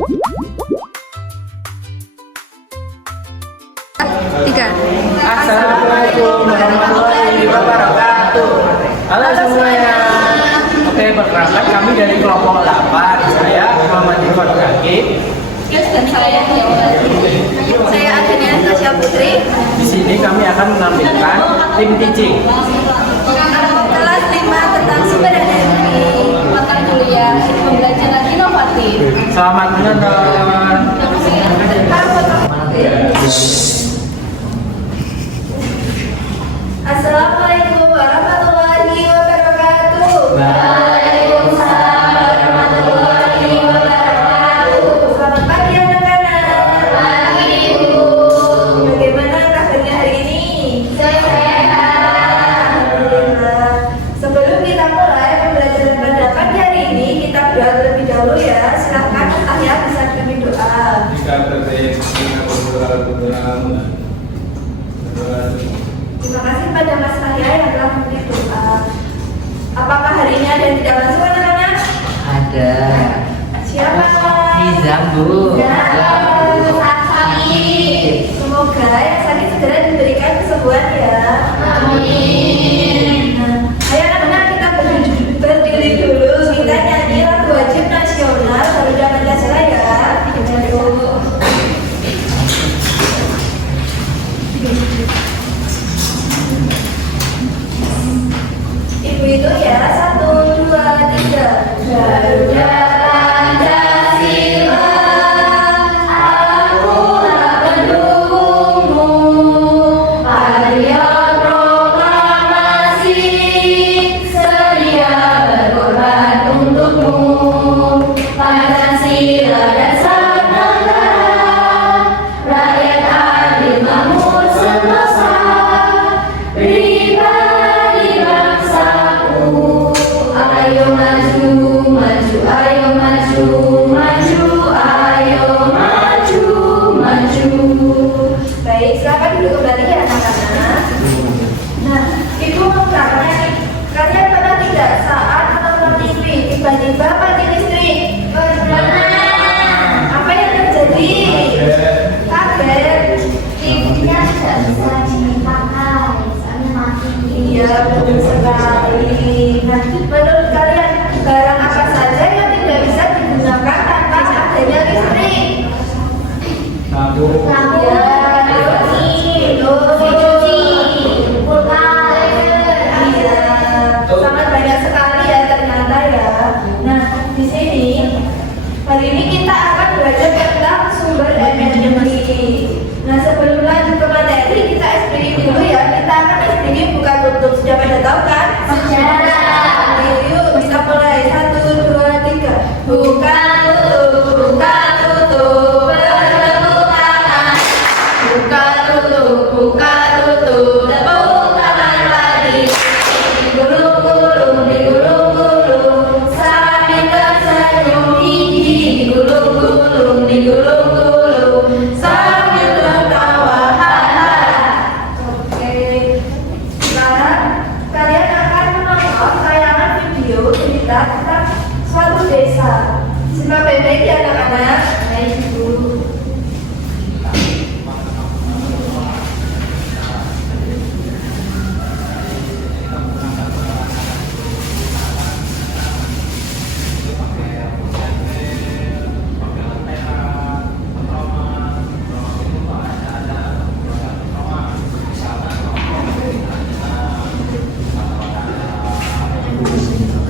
Tiga. Assalamualaikum warahmatullahi wabarakatuh. Halo semuanya. Oke, perkenalkan kami dari kelompok 8. Saya Muhammad Irfan Hakim. Dan saya Akhirnya Tasya Putri. Di sini kami akan menampilkan tim teaching. Kelas 5 tentang sumber energi mata kuliah pembelajaran inovatif. Selamat menonton. Assalamualaikum warahmatullahi wabarakatuh. Waalaikumsalam warahmatullahi wabarakatuh. Selamat pagi anak-anak. Pagi Ibu. Bagaimana kabarnya hari ini? Sehat. Alhamdulillah. Sebelum kita mulai pembelajaran pada pagi hari ini, kita berdoa terlebih dahulu ya. Silahkan ayah bisa pimpin doa. Terima kasih pada Mas Arya yang telah memberi doa. Apakah hari ini ada yang tidak masuk anak-anak? Ada. Siapa? Nizam, Bu. Sakit. Semoga yang sakit segera diberikan kesembuhan ya. Amin. Nah, ayo anak-anak kita berdiri dulu. Kita nyanyi lagu wajib nasional Garuda Pancasila ya. Ibu itu ya 1, 2, 3. Garuda Pancasila, akulah pendukungmu. Patriot proklamasi, sedia berkorban untukmu. Pancasila dan Sabda negara, rakyat adil makmur sentosa. Pribadi bangsaku, ayo maju, maju, ayo maju, maju, ayo maju, maju. Baik, silakan duduk kembali ya anak-anak. Nah, Ibu mau bertanya nih, kalian pernah tidak saat menonton TV tiba-tiba mati listrik? Pernah. Apa yang terjadi? Kaget. TV-nya tidak bisa dipakai, soalnya mati. Iya, betul sekali. Nah, menurut kalian barang apa saja yang tidak bisa digunakan tanpa adanya listrik? Lampu, Ya, cuci, cuci, kulkas. iya, sangat banyak sekali ya ternyata ya. Nah, di sini hari ini kita akan belajar tentang sumber energi. Nah, sebelum lanjut ke materi, kita explaining dulu ya. Kita akan explaining buka tutup. Sudah pada tahu kan? Sudah. Yuk, kita mulai. 1, 2, 3. Buka tutup, buka tutup. Bertepuk tangan. Buka tutup, buka tutup. Tepuk tangan lagi. Digulung-gulung, digulung-gulung. Sambil tersenyum gigi. Digulung-gulung, digulung-gulung. Sambil tertawa, haha. Oke. Sekarang kalian akan menonton tayangan video cerita tentang suatu desa. Simak baik-baik ya anak-anak. Baik dulu.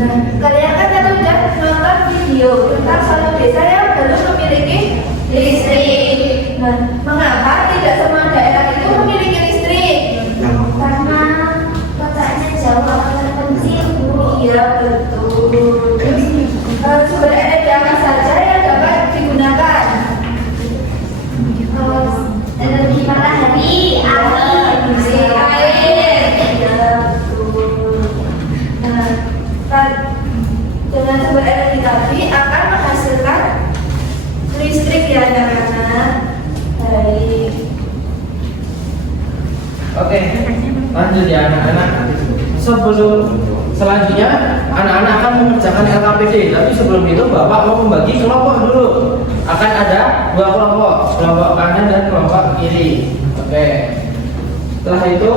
Nah, kalian kan tadi udah nonton video tentang suatu desa yang belum memiliki listrik. Nah, mengapa tidak semua daerah itu memiliki listrik? Karena kotanya jauh atau terpencil, Bu. Iya, betul. Sumber energi apa saja yang dapat digunakan? Terus energi matahari, angin, air. Iya, betul. Nah, dengan sumber energi tadi akan menghasilkan listrik ya anak-anak. Baik. Oke, lanjut ya anak-anak. Selanjutnya anak-anak akan mengerjakan LKPD. Tapi sebelum itu Bapak mau membagi kelompok dulu. akan ada dua kelompok, kelompok kanan dan kelompok kiri. Oke. Setelah itu,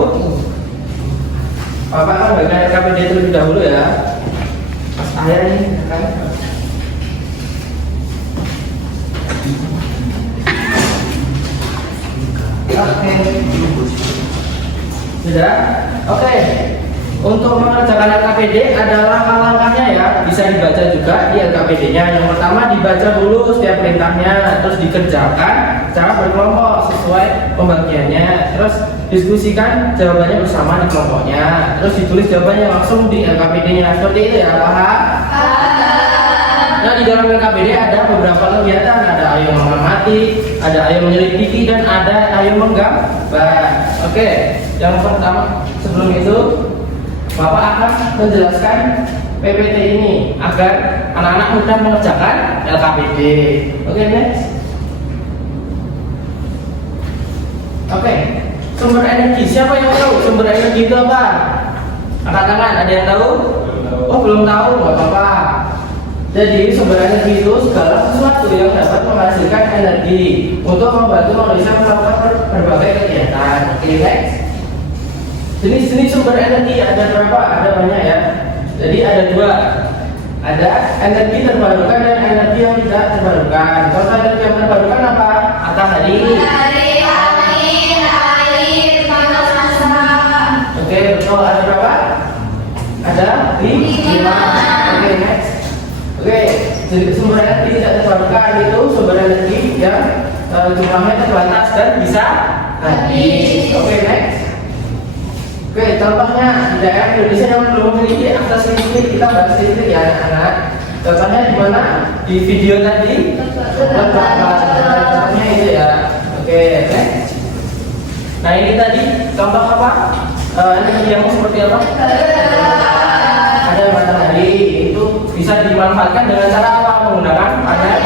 Bapak akan bagikan RKPD terlebih dahulu ya. Mas Ayah ini akan. Oke. Sudah? Oke. Untuk mengerjakan LKPD ada langkah-langkahnya ya, bisa dibaca juga di LKPD-nya. Yang pertama dibaca dulu setiap perintahnya, terus dikerjakan secara berkelompok sesuai pembagiannya. Terus diskusikan jawabannya bersama di kelompoknya. Terus ditulis jawabannya langsung di LKPD-nya. Seperti itu ya, paham? Nah, di dalam LKPD ada beberapa kegiatan, ada ayo mengamati, ada ayo menyelidiki, dan ada ayo menggambar. Oke, yang pertama sebelum itu Bapak akan menjelaskan PPT ini agar anak-anak mudah mengerjakan LKPD. Oke, next. Oke, sumber energi. Siapa yang tahu sumber energi itu apa? Angkat tangan. Ada yang tahu? Oh, belum tahu, nggak apa-apa. Jadi sumber energi itu segala sesuatu yang dapat menghasilkan energi untuk membantu manusia melakukan berbagai kegiatan. Oke, next. Jenis-jenis sumber energi ada berapa? Ada banyak ya. Jadi ada dua. Ada energi terbarukan dan energi yang tidak terbarukan. Contoh energi yang terbarukan apa? Matahari. Angin, air, panas, asap. Oke, betul. Ada berapa? Ada 5. Oke, next. Oke, sumber energi tidak terbarukan itu sumber energi yang jumlahnya terbatas dan bisa habis. Oke, next. Oke, contohnya di daerah Indonesia yang belum memiliki akses listrik, kita bahas listrik ya anak-anak. Contohnya di mana? Di video tadi. Contohnya itu ya. Oke, next. Nah, ini tadi contoh apa? Energi yang seperti apa? Ada matahari, itu bisa dimanfaatkan dengan cara apa? Menggunakan panel.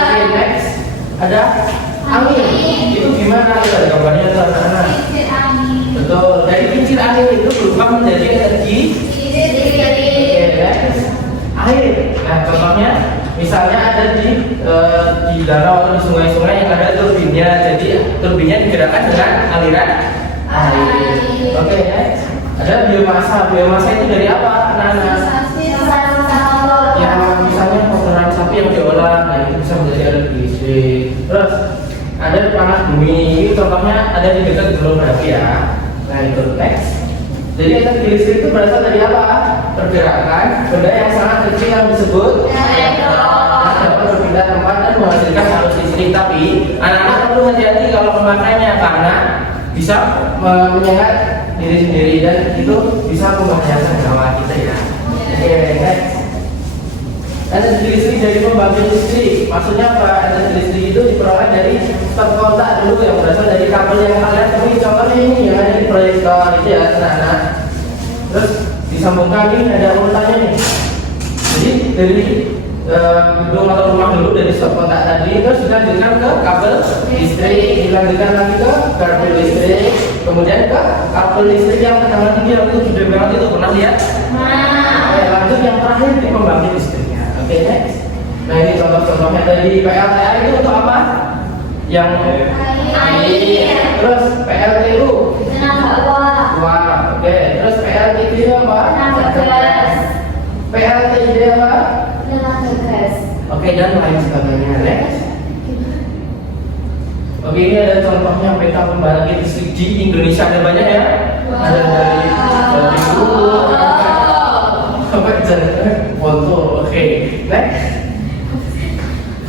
Oke, next. Ada angin. Itu gimana? Kita gambarnya tuh anak-anak. Betul, dari kincir angin itu berubah menjadi energi air. Nah, contohnya misalnya ada di danau atau di sungai-sungai yang ada turbinnya. Jadi turbinnya digerakkan dengan aliran air. Oke, next. Ada biomasa. Biomasa itu dari apa? Anak-anak? Ya, misalnya kotoran sapi yang diolah, nah itu bisa menjadi energi listrik. Terus ada panas bumi. Ini contohnya ada di dekat gunung berapi ya. Nah, itu next. Jadi energi listrik itu berasal dari apa? Pergerakan benda yang sangat kecil yang disebut dapat berpindah tempat dan menghasilkan arus listrik. Tapi anak-anak perlu hati-hati kalau memakainya karena bisa menyengat diri sendiri dan itu bisa membahayakan nyawa kita ya. Oke, next. Energi listrik dari pembangkit listrik. Maksudnya apa? Energi listrik itu diperoleh dari stop kontak dulu yang berasal dari kabel yang kalian temui. Contohnya ini yang ada di proyektor itu ya, anak-anak. Terus disambungkan ini ada urutannya nih. Jadi dari gedung atau rumah dulu dari stop kontak tadi, terus dilanjutkan ke kabel listrik, dilanjutkan lagi ke kabel listrik, kemudian ke kabel listrik yang tegangan tinggi yang itu gede banget itu, pernah lihat? Oke, lanjut yang terakhir di pembangkit listriknya. Oke, next. Nah, ini contoh-contohnya tadi. PLTA itu untuk apa? Yang air. Terus PLTU uap. Oke, terus PLTD apa? PLTD apa? Oke, dan lain sebagainya. Next. Oke, ini ada contohnya peta pembangkit listrik di Indonesia. Ada banyak ya? Ada dari dulu sampai foto. Oke, next.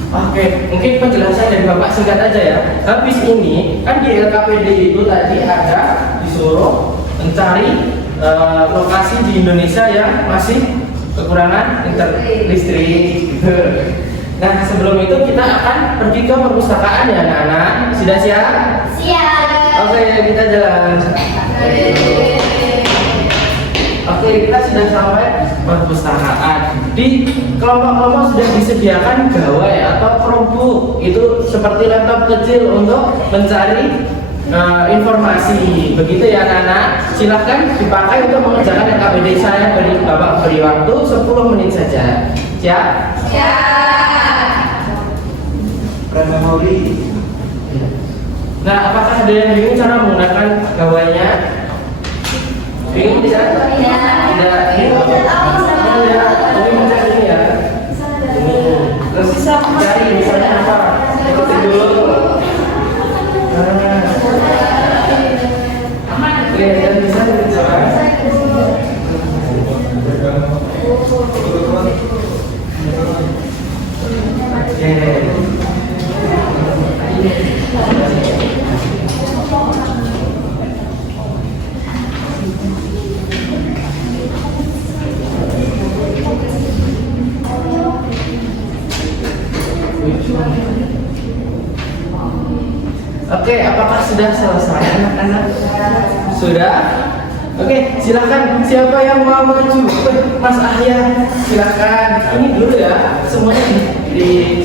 Oke, mungkin penjelasan dari Bapak singkat aja ya. Habis ini kan di LKPD itu tadi ada disuruh mencari lokasi di Indonesia yang masih kekurangan listrik. Nah, sebelum itu kita akan pergi ke perpustakaan ya anak-anak. Sudah siap? Siap. Oke, kita jalan. Oke, kita sudah sampai perpustakaan. Di kelompok-kelompok sudah disediakan gawai atau Chromebook. Itu seperti laptop kecil untuk mencari informasi. Begitu ya anak-anak. Silahkan dipakai untuk mengerjakan LKPD. Saya beri Bapak beri waktu 10 menit saja. Siap? Siap. prememori. Nah, apakah ada yang bingung cara menggunakan gawainya? Bingung bisa? Tidak. Ini ini mencari ini ya. Ini. Terus cari misalnya apa? Ikuti dulu. Oke, dan bisa dicoba. Oke, apakah sudah selesai anak-anak? Sudah? Oke, silakan siapa yang mau maju? Mas Ahya, silakan. Ini dulu ya, semuanya di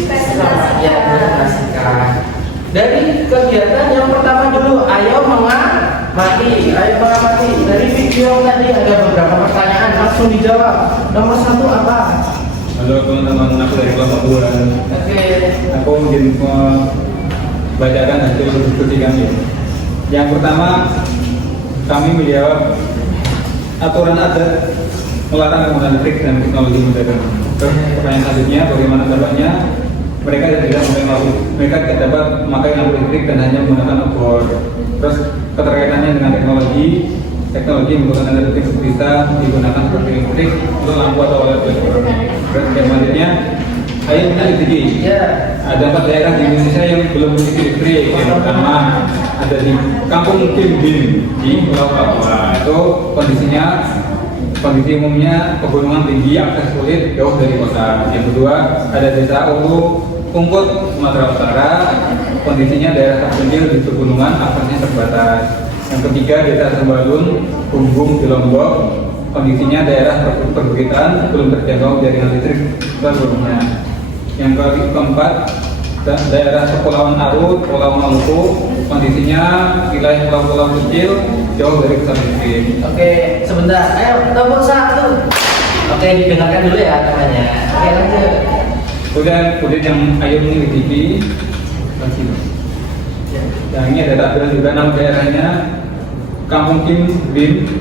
ya, dipresentasikan. Dari kegiatan yang pertama dulu, ayo mengamati. Dari video tadi ada beberapa pertanyaan, langsung dijawab. Nomor 1 apa? Halo teman-teman, aku dari kelompok 2. Oke. Aku ingin membacakan hasil diskusi kami. Yang pertama, kami menjawab aturan adat melarang penggunaan trik dan teknologi modern. Terus pertanyaan selanjutnya, bagaimana caranya mereka tidak mereka tidak dapat memakai lampu listrik dan hanya menggunakan obor. Terus keterkaitannya dengan teknologi menggunakan listrik bisa digunakan seperti listrik untuk lampu atau LED. Terus yang selanjutnya, ayo minta listrik. Ada 4 daerah di Indonesia yang belum memiliki listrik. Yang pertama ada di Kampung Kimbin di Pulau Papua. Itu kondisi umumnya pegunungan tinggi, akses sulit, jauh dari kota. Yang kedua ada Desa Ulu Pungkut, Sumatera Utara. Kondisinya daerah terpencil di pegunungan, aksesnya terbatas. Yang ketiga Desa Sembalun, Bumbung di Lombok. Kondisinya daerah perbukitan, belum terjangkau jaringan listrik sebelumnya. Yang keempat daerah Kepulauan Arut, Pulau Maluku. Kondisinya wilayah pulau-pulau kecil, jauh dari pusat listrik. Oke, sebentar. Ayo, nomor 1. Oke, didengarkan dulu ya namanya. Oke, lanjut. Kemudian yang ayo menyelidiki. Yang ini ada tabel juga nama daerahnya Kampung Kimbin.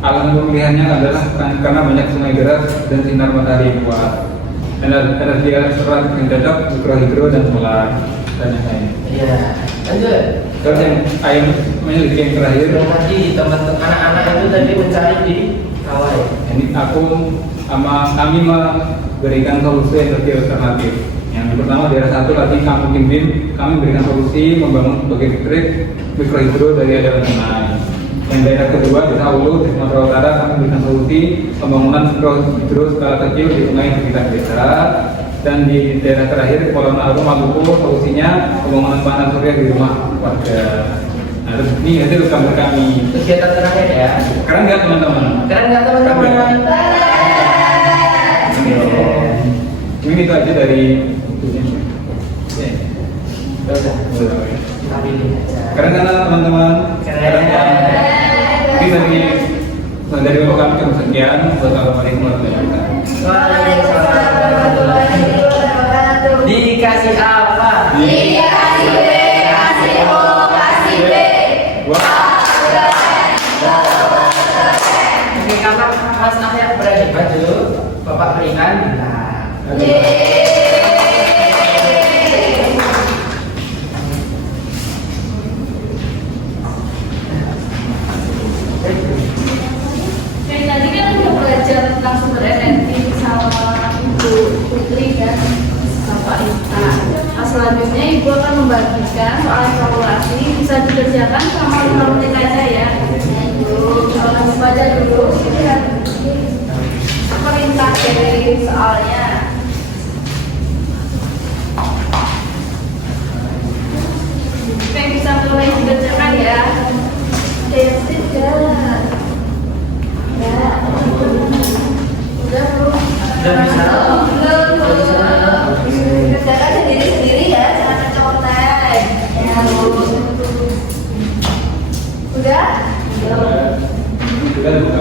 Alasan pemilihannya adalah karena banyak sungai deras dan sinar matahari yang kuat. Energi serat yang cocok, mikrohidro dan solar dan yang lain. Iya, lanjut. Terus yang ayo menyelidiki yang terakhir. Tadi teman-teman anak-anak itu tadi mencari di kawai. Ini aku sama kami memberikan solusi energi alternatif. Yang pertama daerah 1 lagi Kampung Kimbin, kami memberikan solusi membangun sebagai listrik mikrohidro dari aliran sungai. Yang daerah kedua Desa Ulu di Sumatera Utara, kami memberikan solusi pembangunan mikrohidro skala kecil di sungai di sekitar desa. Dan di daerah terakhir Kepulauan Aru Maluku, solusinya pembangunan panas surya di rumah warga. Nah, terus ini hasil gambar kami. Kegiatan terakhir ya. Keren nggak teman-teman? Keren nggak teman-teman? Ini itu aja dari keren kan teman-teman? Keren kan? Ini dari kami cuma sekian. Wassalamualaikum warahmatullahi wabarakatuh. Waalaikumsalam warahmatullahi wabarakatuh. Dikasih apa? Dikasih B, kasih O, kasih B. Oke, karena Mas Ahya berani baju, Bapak berikan bintang. Tadi kan udah belajar tentang sumber energi sama Ibu Putri kan, Bapak Ita. Nah, selanjutnya Ibu akan membagikan soal evaluasi, bisa dikerjakan sama 5 menit aja ya. Ibu baca dulu perintah dari soalnya. Oke, bisa mulai dikerjakan ya. Udah bisa? Kerjakan sendiri-sendiri ya, jangan contek. Udah? Kita buka.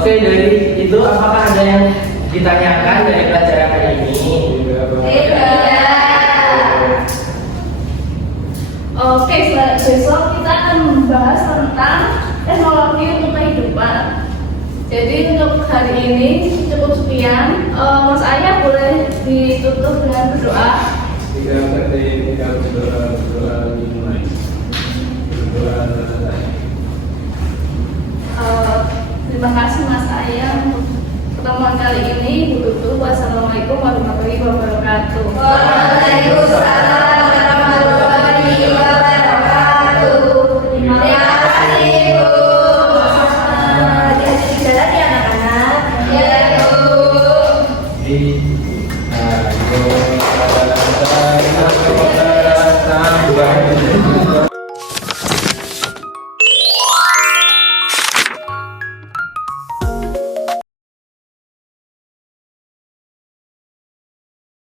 Oke, dari itu apakah ada yang ditanyakan dari pelajaran hari ini? Tidak. Oke, besok kita akan membahas tentang teknologi untuk kehidupan. Jadi untuk hari ini cukup sekian. Mas Ayah boleh ditutup dengan berdoa. Tiga berdoa.